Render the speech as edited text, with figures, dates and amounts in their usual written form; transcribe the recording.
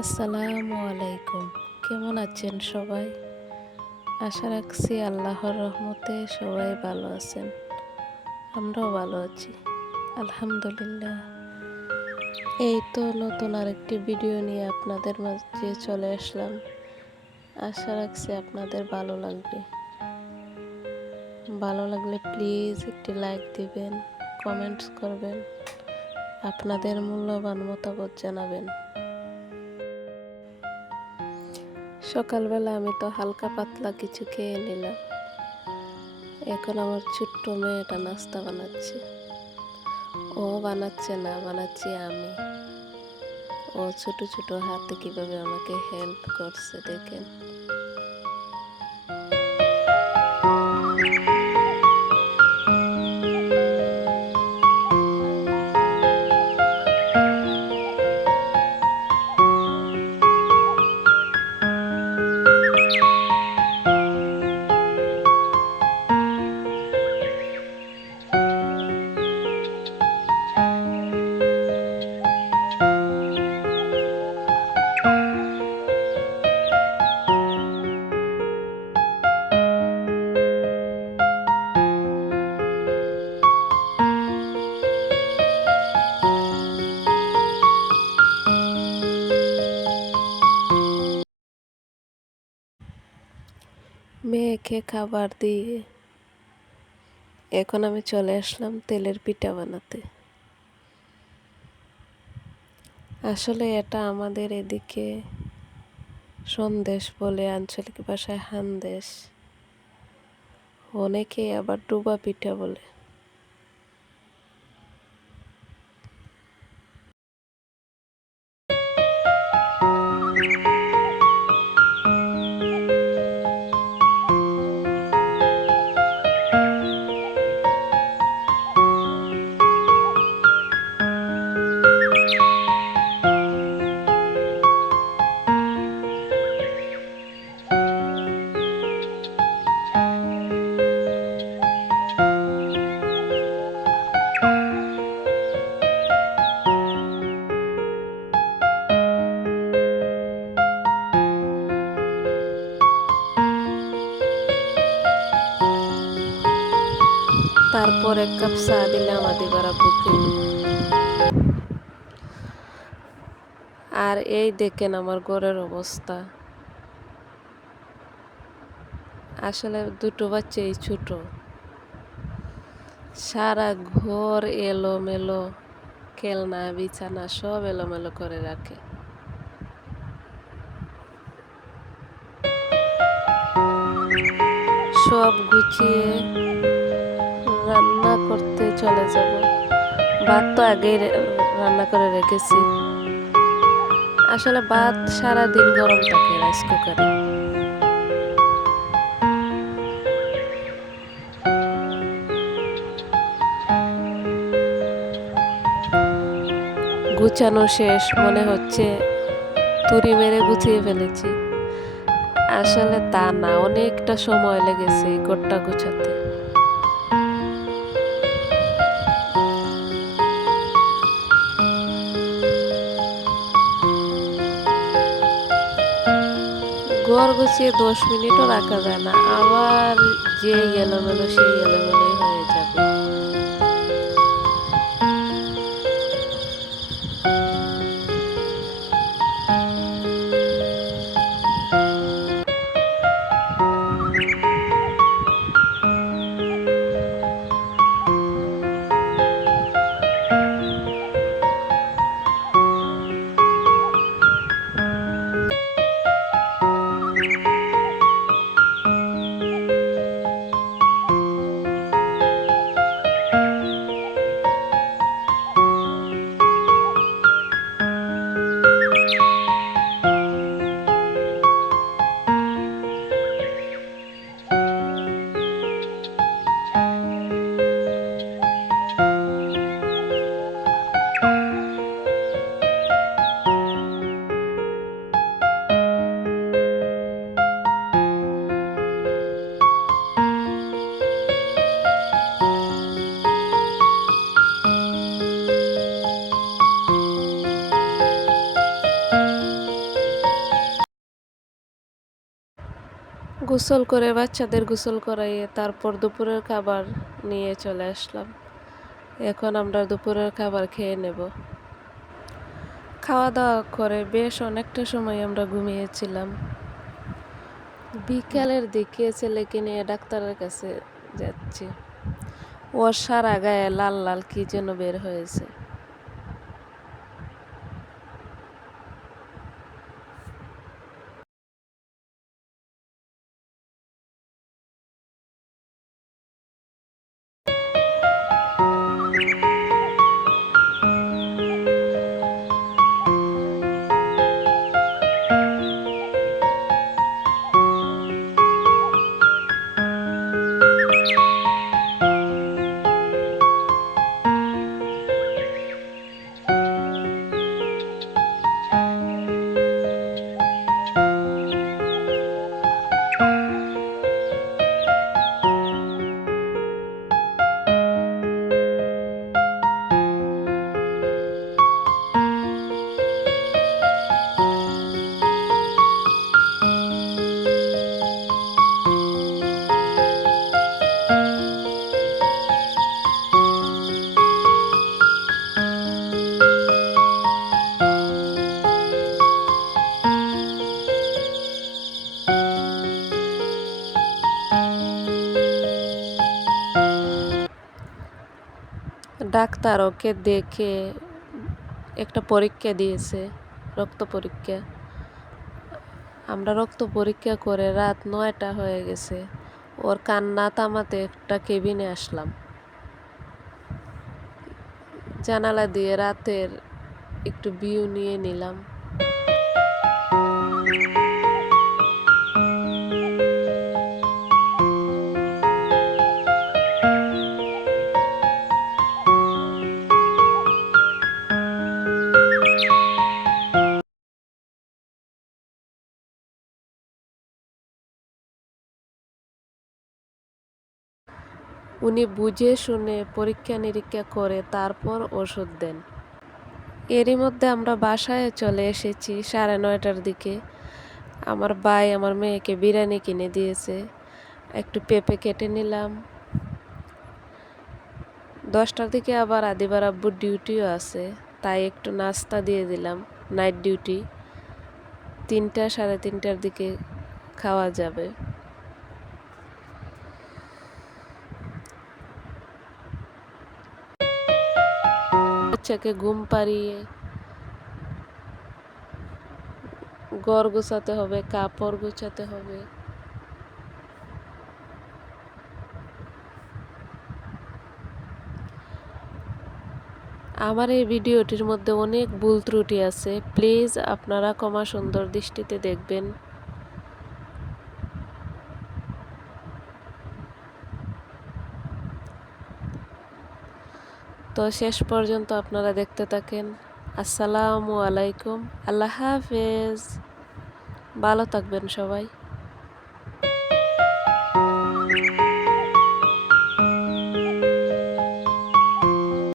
আসসালামু আলাইকুম। কেমন আছেন সবাই? আশা রাখছি আল্লাহর রহমতে সবাই ভালো আছেন। আমরাও ভালো আছি, আলহামদুলিল্লাহ। এই তো নতুন আরেকটি ভিডিও নিয়ে আপনাদের মাঝে চলে আসলাম। আশা রাখছি আপনাদের ভালো লাগবে। ভালো লাগলে প্লিজ একটি লাইক দিবেন, কমেন্টস করবেন, আপনাদের মূল্যবান মতামত জানাবেন। সকালবেলা আমি তো হালকা পাতলা কিছু খেয়ে নিলাম। এখন আমার ছোট্ট মেয়েটা নাস্তা বানাচ্ছে। ও বানাচ্ছে না, বানাচ্ছি আমি। ও ছোট ছোট হাতে কিভাবে আমাকে হেল্প করছে দেখেন। মেয়েকে খাবার দিয়ে এখন আমি চলে আসলাম তেলের পিঠা বানাতে। আসলে এটা আমাদের এদিকে সন্দেশ বলে, আঞ্চলিক ভাষায় হানদেশ, অনেকে আবার ডুবা পিঠা বলে। তারপর এক কাপ চা দিলাম আদিবার আব্বুকে। আর এই দেখেন আমার ঘরের অবস্থা। আসলে দুটো বাচ্চাই ছোট, সারা ঘর এলোমেলো, খেলনা বিছানা সব এলোমেলো করে রাখে। সব গুছিয়ে রান্না করতে চলে যাব। ভাত তো আগেই রান্না করে রেখেছি। আসলে ভাত সারাদিন গরম থাকে রাইস কুকারে। গুছানো শেষ, মনে হচ্ছে তুড়ি মেরে গুছিয়ে ফেলেছি। আসলে তা না, অনেকটা সময় লেগেছে এই ঘরটা গুছাতে। ঘর গুছিয়ে 10 মিনিটও রাখা যায় না, আবার যে এলোমেলো সেই এলোমেলোই হয়ে যাবে। গোসল করে বাচ্চাদের গোসল করাইয়ে তারপর দুপুরের খাবার নিয়ে চলে আসলাম। এখন আমরা দুপুরের খাবার খেয়ে নেব। খাওয়া দাওয়া করে বেশ অনেকটা সময় আমরা ঘুমিয়েছিলাম। বিকালের দিকে ছেলেকে নিয়ে ডাক্তারের কাছে যাচ্ছি। ওর সারা গায়ে লাল লাল কি যেন বের হয়েছে। ডাক্তার ওকে দেখে একটা পরীক্ষা দিয়েছে, রক্ত পরীক্ষা। আমরা রক্ত পরীক্ষা করে রাত 9টা হয়ে গেছে। ওর কান্না থামাতে একটা কেবিনে আসলাম। জানালা দিয়ে রাতের একটু ভিউ নিয়ে নিলাম। উনি বুঝে শুনে পরীক্ষা নিরীক্ষা করে তারপর ওষুধ দেন। এরই মধ্যে আমরা বাসায় চলে এসেছি 9:30টার দিকে। আমার ভাই আমার মেয়েকে বিরিয়ানি কিনে দিয়েছে। একটু পেঁপে কেটে নিলাম। 10টার দিকে আবার আদিবার আব্বুর ডিউটিও আছে, তাই একটু নাস্তা দিয়ে দিলাম। নাইট ডিউটি 3টা 3:30টার দিকে খাওয়া যাবে। বাচ্চাকে ঘুম পাড়িয়ে ঘর গোছাতে হবে, কাপড় গোছাতে হবে। আমার এই ভিডিওটির মধ্যে অনেক ভুল ত্রুটি আছে, প্লিজ আপনারা ক্ষমা সুন্দর দৃষ্টিতে দেখবেন। তো শেষ পর্যন্ত আপনারা দেখতে থাকেন। আসসালামু আলাইকুম, আল্লাহ হাফেজ, ভালো থাকবেন সবাই।